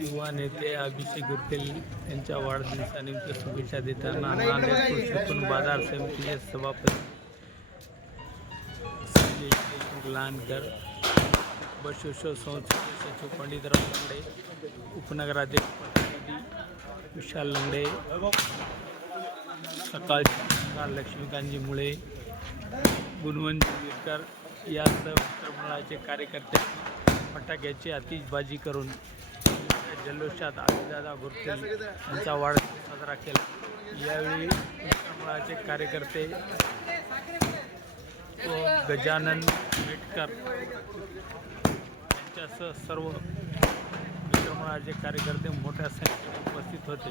युवा नेते अभिषेक गुरतेल यांच्या वाढदिवसानिमित्त शुभेच्छा देताना नांदेड बाजार समितीचे सभापती लहानकर बसवेश्वर संस्थेचे सचिव पंडितराव लंगडे उपनगराध्यक्ष विशाल लंगडे सकाळचे लक्ष्मीकांतजी मुळे गुणवंत विरकर यासह मित्रमंडळाचे कार्यकर्ते फटाक्याची आतिषबाजी करून जल्लोषात आदिदादा गुरतेल यांचा वाढदिवस साजरा केला. यावेळी मित्रमंडळाचे कार्यकर्ते व गजानन मेटकर यांच्यासह सर्व मित्रमंडळाचे कार्यकर्ते मोठ्या संख्येने उपस्थित होते.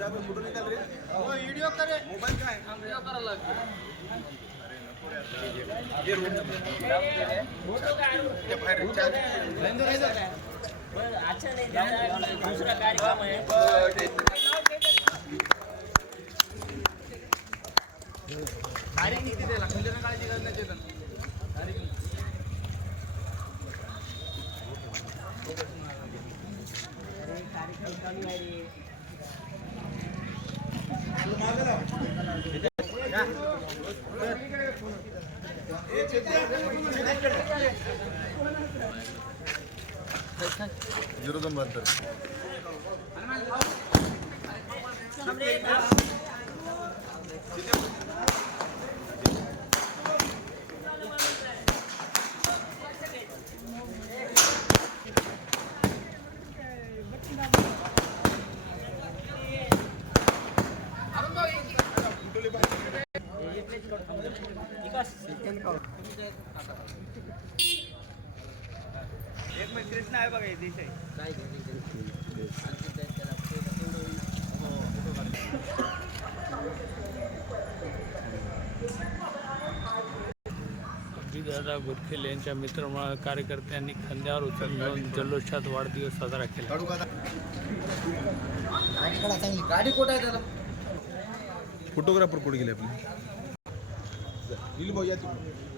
साहेब कुठून निघाल रे? हो, व्हिडिओ करे मोबाईल काय? व्हिडिओ करायला लागतो दुसरा आहे डायरेक्ट निघते त्याला खंजन नाही चेतन ಜುರುಗಂ ಬರ್ತಾರೆ अभिदादा गुरखेल यांच्या मित्रमंडळ कार्यकर्त्यांनी खांद्यावर उचलून जल्लोषात वाढदिवस साजरा केला. फोटोग्राफर कुठे गेले आपले? నీళ్ళు పోయచ్చు